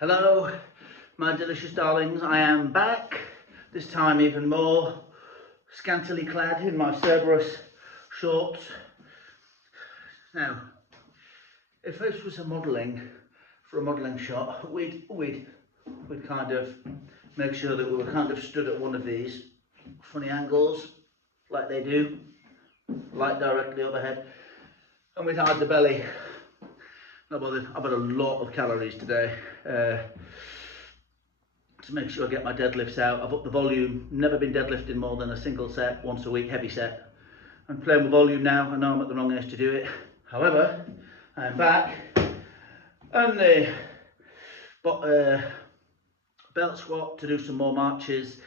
Hello, my delicious darlings. I am back, this time even more scantily clad in my Cerberus shorts. Now, if this was a modelling shot, we'd kind of make sure that we were kind of stood at one of these funny angles, like they do, light directly overhead, and we'd hide the belly. Not bothered. I've had a lot of calories today to make sure I get my deadlifts out. I've upped the volume, never been deadlifting more than a single set, once a week, heavy set. I'm playing with volume now. I know I'm at the wrong age to do it. However, I'm back and the belt squat to do some more marches.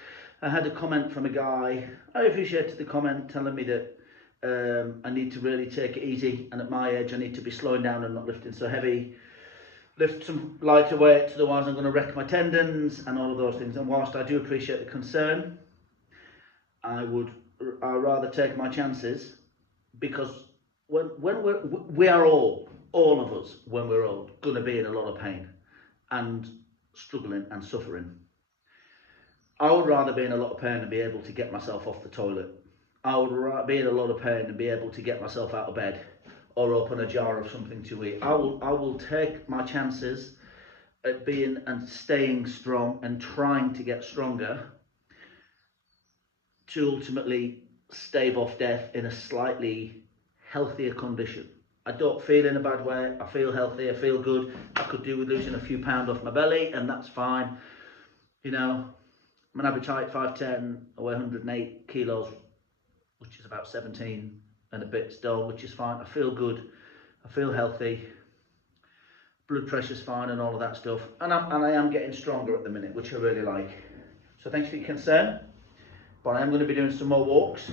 I had a comment from a guy. I appreciated the comment telling me that I need to really take it easy, and at my age I need to be slowing down and not lifting so heavy, lift some lighter weights, otherwise I'm going to wreck my tendons and all of those things. And whilst I do appreciate the concern, I'd rather take my chances, because when we are all of us, when we're old, going to be in a lot of pain and struggling and suffering. I would rather be in a lot of pain and be able to get myself off the toilet. I would be in a lot of pain and be able to get myself out of bed or open a jar of something to eat. I will take my chances at being and staying strong and trying to get stronger to ultimately stave off death in a slightly healthier condition. I don't feel in a bad way. I feel healthy. I feel good. I could do with losing a few pounds off my belly, and that's fine. You know, I'm an average height, 5'10", I weigh 108 kilos, which is about 17 and a bit stone, which is fine. I feel good, I feel healthy, blood pressure's fine and all of that stuff. And I am getting stronger at the minute, which I really like. So thanks for your concern, but I am going to be doing some more walks.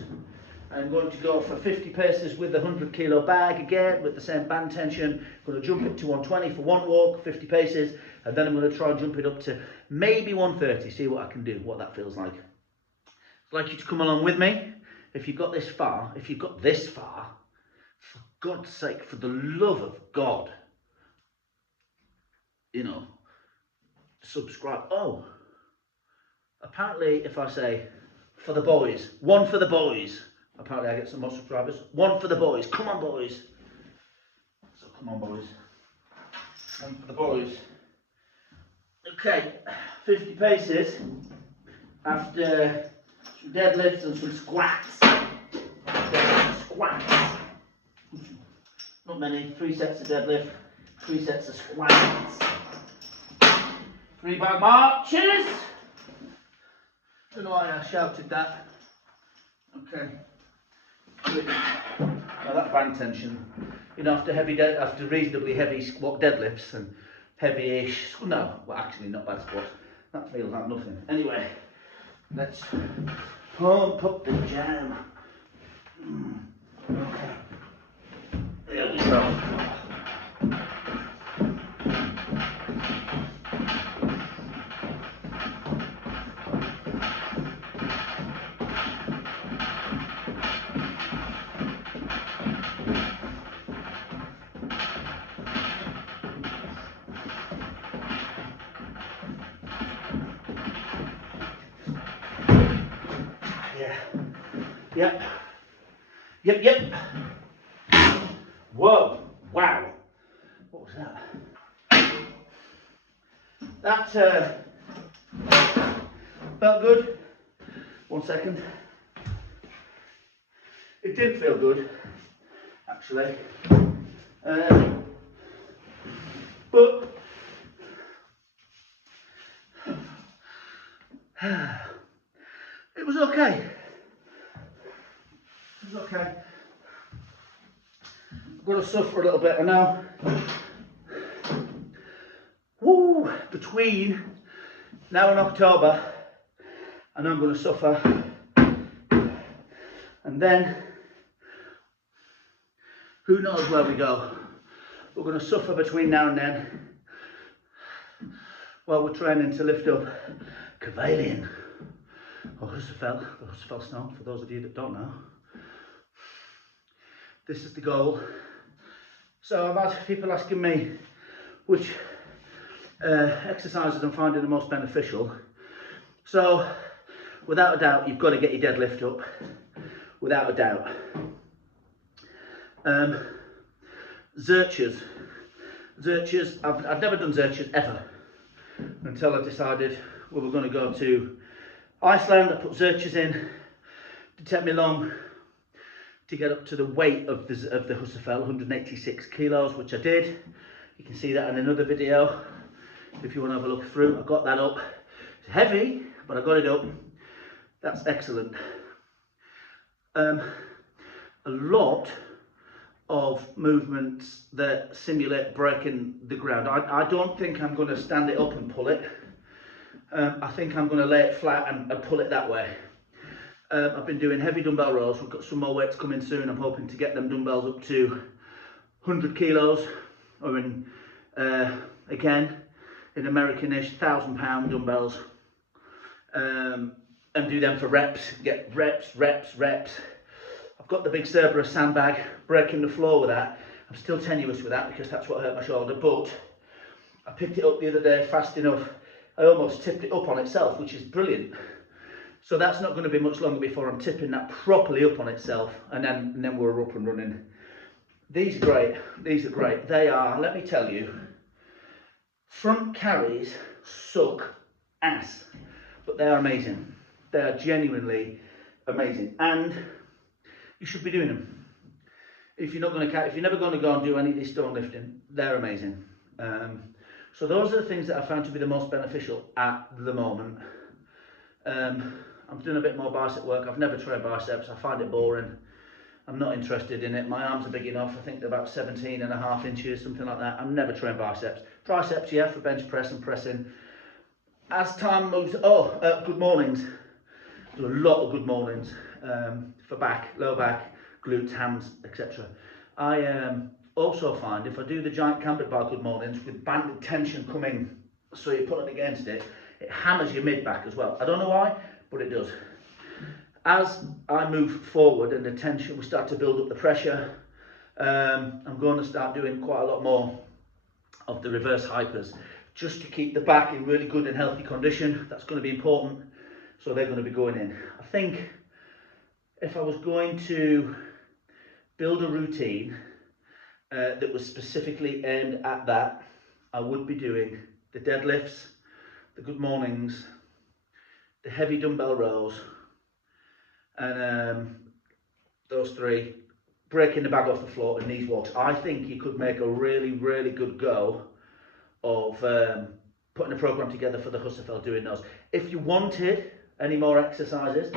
I'm going to go for 50 paces with the 100 kilo bag again, with the same band tension. I'm going to jump it to 120 for one walk, 50 paces, and then I'm going to try and jump it up to maybe 130, see what I can do, what that feels like. I'd like you to come along with me. If you've got this far, for God's sake, for the love of God, you know, subscribe. Oh, apparently if I say, for the boys, one for the boys, apparently I get some more subscribers. One for the boys, come on boys. So come on boys, one for the boys. Okay, 50 paces after some deadlifts and some squats. Not many. 3 sets of deadlift, 3 sets of squats, 3 bar marches. Don't know why I shouted that. Okay. Now that band tension, you know, after reasonably heavy squat deadlifts and heavy-ish, no, well actually not bad squats, that feels like nothing. Anyway, let's pump up the jam. Okay, there we go. Yep. Whoa, wow. What was that? That felt good. 1 second. It did feel good, actually. But it was okay. It was okay. I'm going to suffer a little bit, I know. Woo! Between now and October, I know I'm going to suffer. And then, who knows where we go. We're going to suffer between now and then while we're training to lift up Cavalian or Husafell, the Husafell Stone, for those of you that don't know. This is the goal. So I've had people asking me which exercises I'm finding the most beneficial. So, without a doubt, you've got to get your deadlift up. Without a doubt. Zerchers. I've never done Zerchers ever until I decided we were going to go to Iceland. I put Zerchers in. It didn't take me long to get up to the weight of the Husafell, 186 kilos, which I did. You can see that in another video if you want to have a look through. I got that up. It's heavy, but I got it up. That's excellent. A lot of movements that simulate breaking the ground. I don't think I'm going to stand it up and pull it. I think I'm going to lay it flat and pull it that way. I've been doing heavy dumbbell rows. We've got some more weights coming soon. I'm hoping to get them dumbbells up to 100 kilos, or again, in American-ish, 1,000-pound dumbbells, and do them for reps. Get reps. I've got the big Cerberus sandbag, breaking the floor with that. I'm still tenuous with that because that's what hurt my shoulder, but I picked it up the other day fast enough. I almost tipped it up on itself, which is brilliant. So that's not going to be much longer before I'm tipping that properly up on itself, and then we're up and running. These are great. These are great. They are, let me tell you, front carries suck ass, but they are amazing. They are genuinely amazing, and you should be doing them. If you're never going to go and do any of this stone lifting, they're amazing. So those are the things that I found to be the most beneficial at the moment. I'm doing a bit more bicep work. I've never trained biceps. I find it boring. I'm not interested in it. My arms are big enough. I think they're about 17.5 inches, something like that. I've never trained biceps. Triceps, yeah, for bench press and pressing. As time moves, good mornings. There's a lot of good mornings for back, low back, glutes, hams, etc. I also find if I do the giant cambered bar good mornings with banded tension coming, so you're putting against it, it hammers your mid back as well. I don't know why, but it does. As I move forward and the tension, we start to build up the pressure. I'm going to start doing quite a lot more of the reverse hypers, just to keep the back in really good and healthy condition. That's going to be important. So they're going to be going in. I think if I was going to build a routine that was specifically aimed at that, I would be doing the deadlifts, the good mornings, the heavy dumbbell rows, and those three, breaking the bag off the floor and knees walks. I think you could make a really, really good go of putting a program together for the Husafell doing those. If you wanted any more exercises,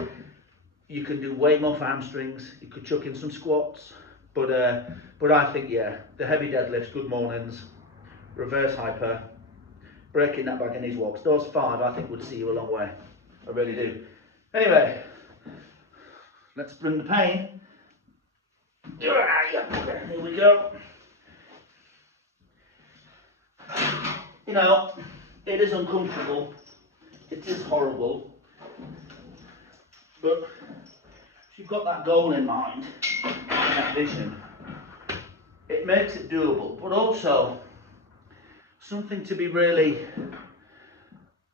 you can do way more for hamstrings. You could chuck in some squats, but I think, yeah, the heavy deadlifts, good mornings, reverse hyper, breaking that bag in these walks, those 5 I think would see you a long way. I really do. Anyway, let's bring the pain. Here we go. You know, it is uncomfortable. It is horrible. But if you've got that goal in mind, and that vision, it makes it doable, but also something to be really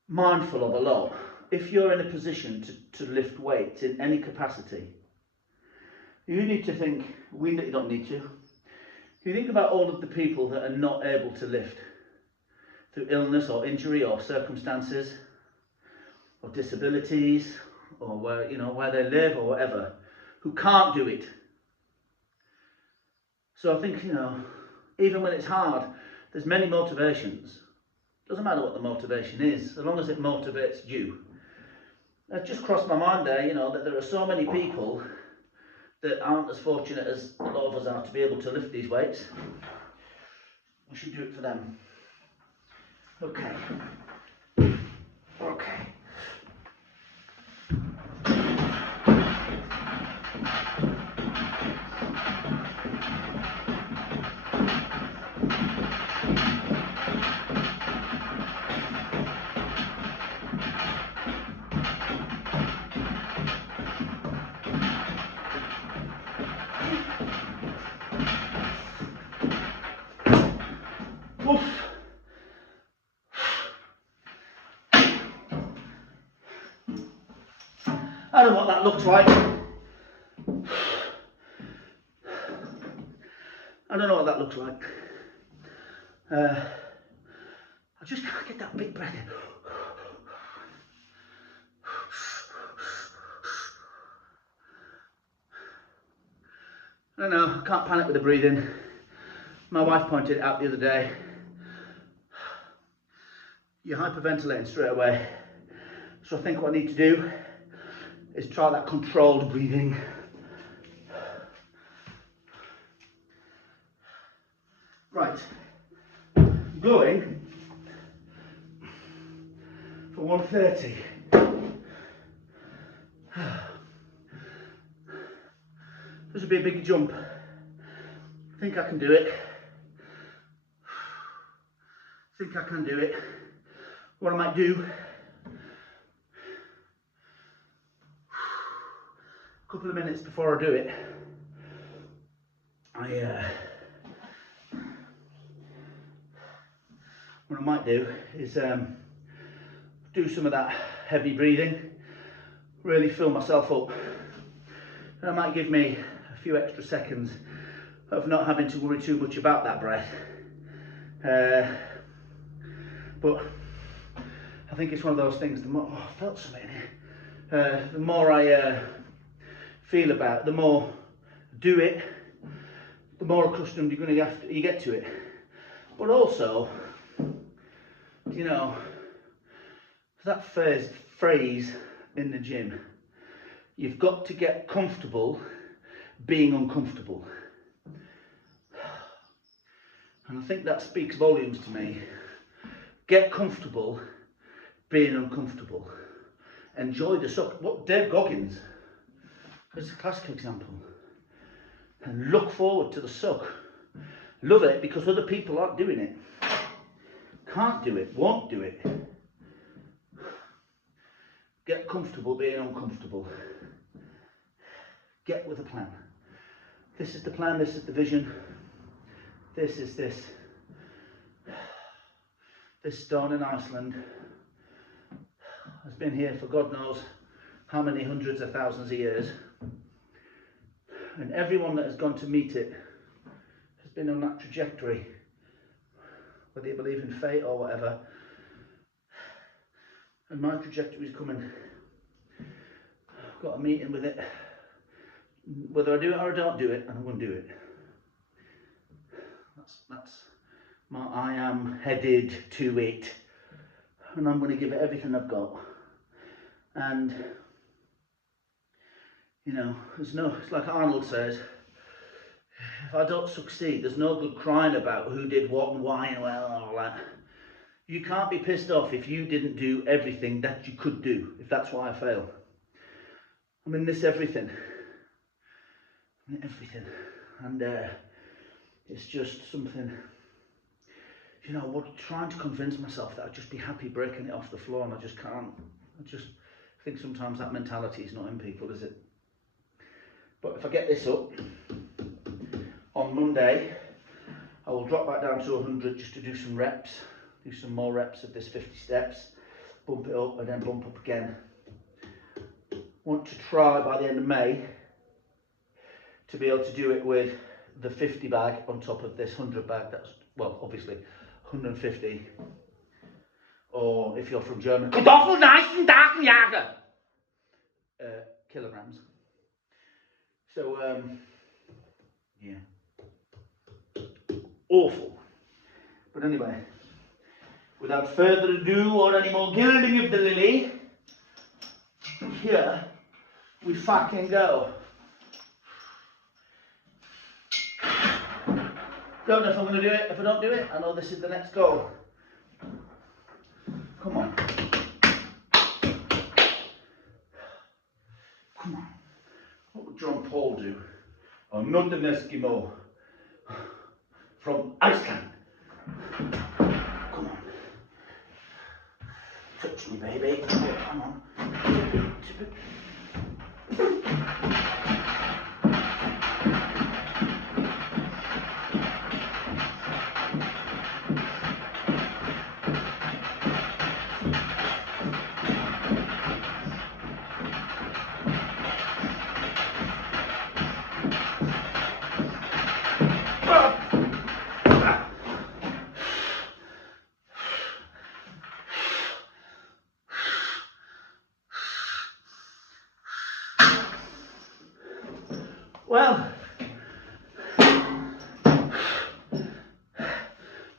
mindful of a lot. If you're in a position to lift weights in any capacity, you need to think, you don't need to, you think about all of the people that are not able to lift through illness or injury or circumstances or disabilities, or where they live or whatever, who can't do it. So I think, even when it's hard, there's many motivations. Doesn't matter what the motivation is, as long as it motivates you. It just crossed my mind there, that there are so many people that aren't as fortunate as a lot of us are to be able to lift these weights. We should do it for them. Okay. Oof. I don't know what that looks like. I don't know what that looks like. I just can't get that big breath in. I don't know, I can't panic with the breathing. My wife pointed it out the other day. You're hyperventilating straight away. So I think what I need to do is try that controlled breathing. Right, going for 130. This would be a big jump. I think I can do it. What I might do, a couple of minutes before I do it, what I might do is do some of that heavy breathing, really fill myself up. And it might give me a few extra seconds of not having to worry too much about that breath. But I think it's one of those things, the more, oh, I felt something in here. The more I feel about it, the more do it, the more accustomed you're going to have to, you get to it. But also, you know, that phrase in the gym, you've got to get comfortable being uncomfortable. And I think that speaks volumes to me. Get comfortable being uncomfortable. Enjoy the suck. What Dave Goggins is a classic example. And look forward to the suck. Love it because other people aren't doing it. Can't do it, won't do it. Get comfortable being uncomfortable. Get with a plan. This is the plan, this is the vision. This is this. This stone in Iceland has been here for God knows how many hundreds of thousands of years. And everyone that has gone to meet it has been on that trajectory, whether you believe in fate or whatever. And my trajectory is coming. I've got a meeting with it. Whether I do it or I don't do it, and I'm going to do it. That's I am headed to it, and I'm going to give it everything I've got. And you know, it's like Arnold says, if I don't succeed, there's no good crying about who did what and why and well and all that. You can't be pissed off if you didn't do everything that you could do, if that's why I fail. I mean, this everything. And it's just something, you know, I'm trying to convince myself that I'd just be happy breaking it off the floor, and I just can't. I just think sometimes that mentality is not in people, is it? But if I get this up, on Monday, I will drop back down to 100 just to do some reps, do some more reps of this 50 steps, bump it up and then bump up again. Want to try by the end of May to be able to do it with the 50 bag on top of this 100 bag. That's, well, obviously 150, or if you're from Germany, kilograms. So yeah, awful. But anyway, without further ado or any more gilding of the lily, here we fucking go. Don't know if I'm going to do it. If I don't do it, I know this is the next goal. Come on. Come on. What would John Paul do? I'm not an Eskimo. From Iceland. Come on. Touch me, baby. Come on. Well,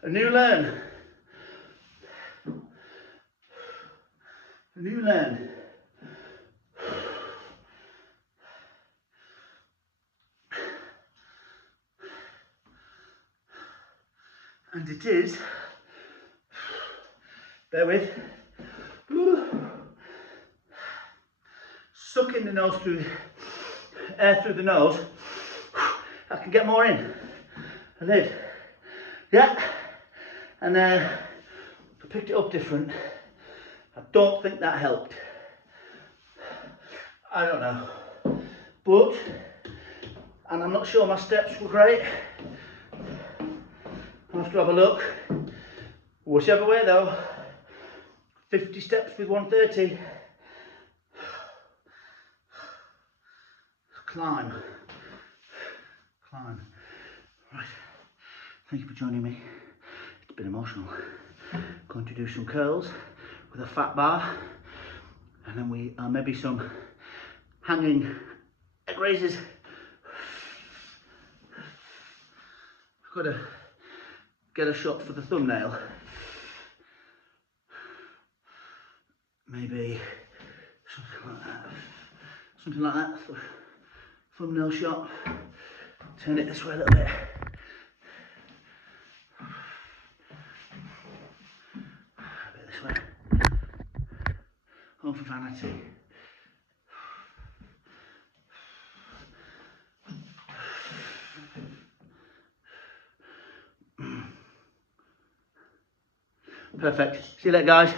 a new learn. A new learn. And it is, bear with, sucking the nose through, air through the nose. I can get more in. I did. Yeah. And I picked it up different. I don't think that helped. I don't know. But, and I'm not sure my steps were great. I'll have to have a look. Whichever way though, 50 steps with 130. Climb. Climb. Right. Thank you for joining me. It's been emotional. Going to do some curls with a fat bar, and then we maybe some hanging leg raises. I've got to get a shot for the thumbnail. Maybe something like that. Something like that. Thumbnail shot. Turn it this way a little bit. A bit this way. Home for vanity. Perfect. See you later, guys.